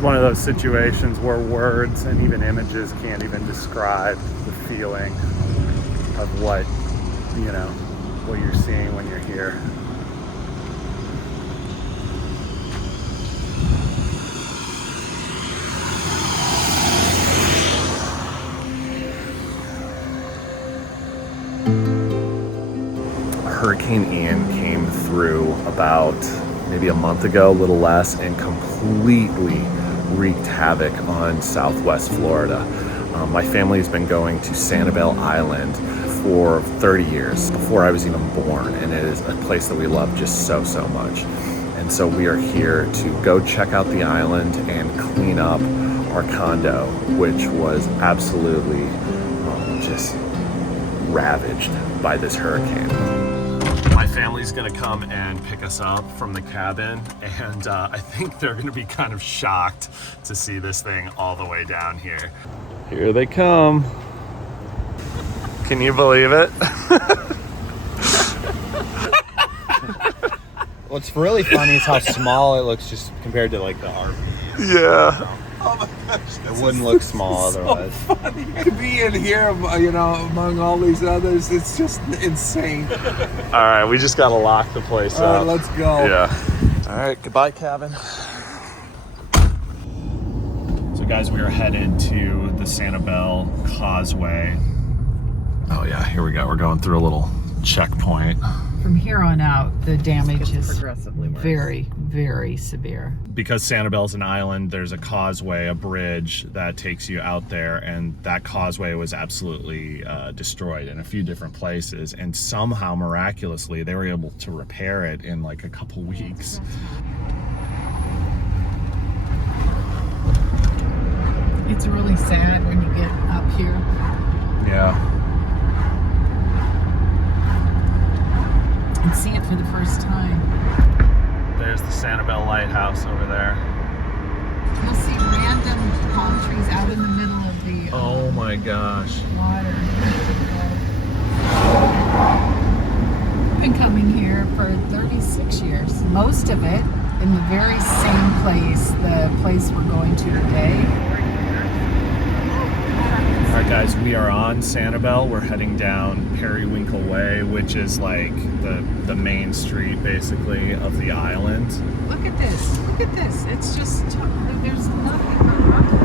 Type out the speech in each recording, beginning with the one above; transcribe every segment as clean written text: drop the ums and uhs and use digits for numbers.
one of those situations where words and even images can't even describe the feeling of what, you know, what you're seeing when you're here. Hurricane Ian came through about maybe a month ago, a little less, and completely wreaked havoc on Southwest Florida. My family has been going to Sanibel Island for 30 years, before I was even born, and it is a place that we love just so much. And so we are here to go check out the island and clean up our condo, which was absolutely just ravaged by this hurricane. My family's gonna come and pick us up from the cabin, and I think they're gonna be kind of shocked to see this thing all the way down here. Here they come. Can you believe it? What's really funny is how small it looks just compared to like the RV. Yeah. Oh my gosh. It wouldn't look small otherwise. So funny to be in here, you know, among all these others. It's just insane. All right, we just gotta lock the place up. All right, let's go. Yeah. All right, goodbye, cabin. So guys, we are headed to the Sanibel Causeway. Oh yeah, here we go. We're going through a little checkpoint. From here on out, the damage is progressively worse. very severe. Because Sanibel's an island, there's a causeway, a bridge that takes you out there, and that causeway was absolutely destroyed in a few different places, and somehow miraculously they were able to repair it in like a couple weeks. It's really sad when you get up here. Yeah. And see it for the first time. There's the Sanibel Lighthouse over there. You'll see random palm trees out in the middle of the Oh my gosh. water. I've been coming here for 36 years. Most of it in the very same place, the place we're going to today. All right, guys, we are on Sanibel. We're heading down Periwinkle Way, which is like the main street, basically, of the island. Look at this. Look at this. It's just, there's nothing around it.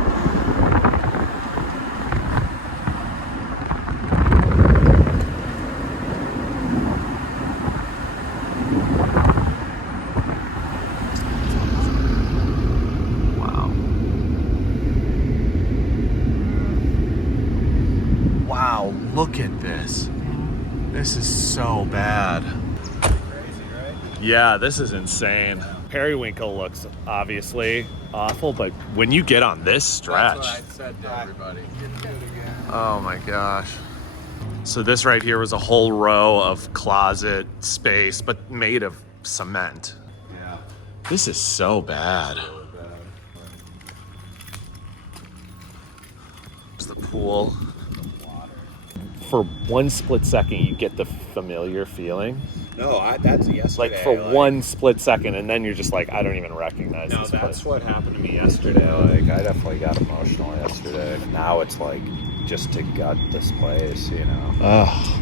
Wow, look at this. This is so bad. Crazy, right? Yeah, this is insane. Periwinkle looks obviously awful, but when you get on this stretch. That's what I said to everybody. Get it again. Oh my gosh. So this right here was a whole row of closet space, but made of cement. Yeah. This is so bad. There's the pool. For one split second, you get the familiar feeling. No, that's yesterday. Like for one split second, and then you're just like, I don't even recognize No, this that's place. what happened to me yesterday. Like, I definitely got emotional yesterday. Now it's like, just to gut this place, you know. Ugh.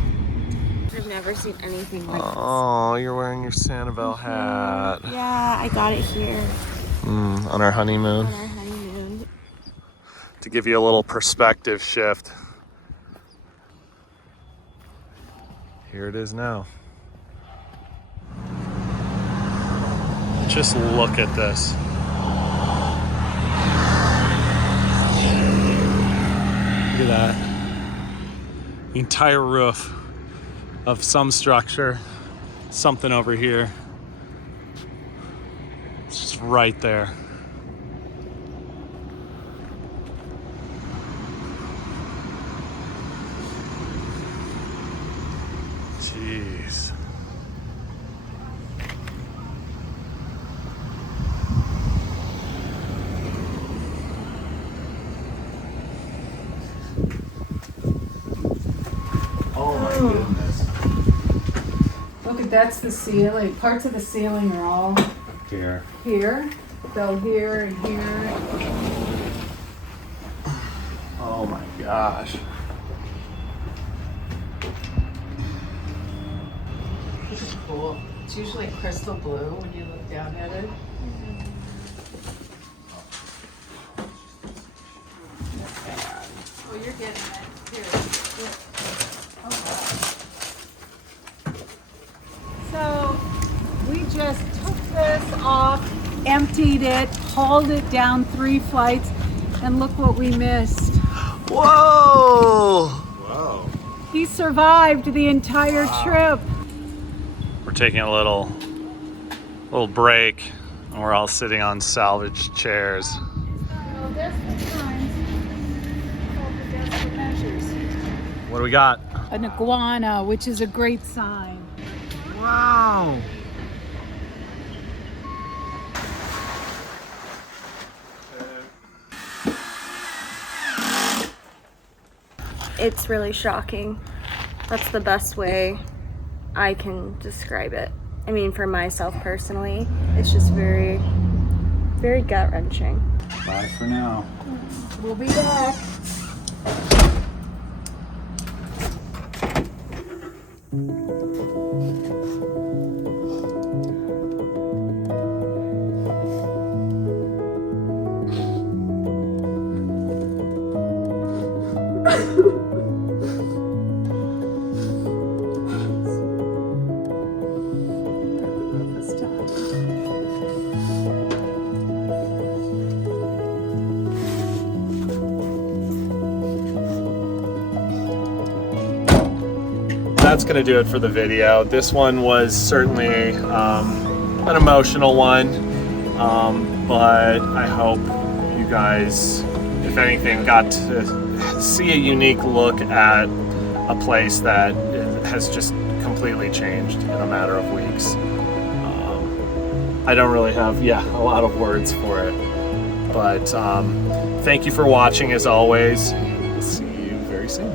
I've never seen anything like this. Oh, you're wearing your Sanibel hat. Yeah, I got it here On our honeymoon. on our honeymoon. To give you a little perspective shift. Here it is now. Just look at this. Look at that. The entire roof of some structure, something over here. It's just right there. Jeez. Oh my goodness. Look at, that's the ceiling. Parts of the ceiling are all Here. here. though, here and here. Oh my gosh. This is cool. It's usually crystal blue when you look down at it. Oh, you're getting it. Here. So we just took this off, emptied it, hauled it down 3 flights, and look what we missed. Whoa! Whoa. He survived the entire trip. We're taking a little break, and we're all sitting on salvage chairs. Well, desperate times call for desperate measures. What do we got? An iguana, which is a great sign. Wow! It's really shocking. That's the best way I can describe it. I mean, for myself personally, it's just very, very gut-wrenching. Bye for now. We'll be back. That's going to do it for the video. This one was certainly an emotional one, but I hope you guys, if anything, got to see a unique look at a place that has just completely changed in a matter of weeks. I don't really have, a lot of words for it, but thank you for watching as always. See you very soon.